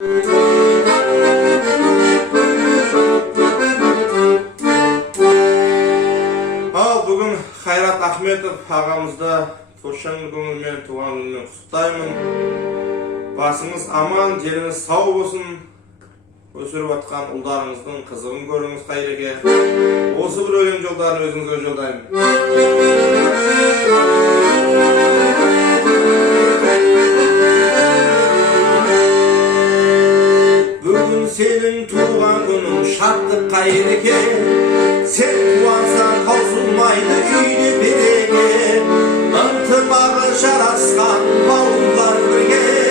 Al bugün Hayrat Ahmetov ağamızda toşan көңілмен туған күнімен құттықтаймын. Басыңыз аман, жеріңіз сау болсын. Өсіріп атқан ұлдарыңыздың қызығын көріңіз қайреке. Осы бір өлең жолдарын өзіңізге жолдаймын. Бүгін сенің туған күнің шаттық қайреке. Сен туансаң таусылмайды үйде береке. Ынтымағы жарасқан бауырлар бірге.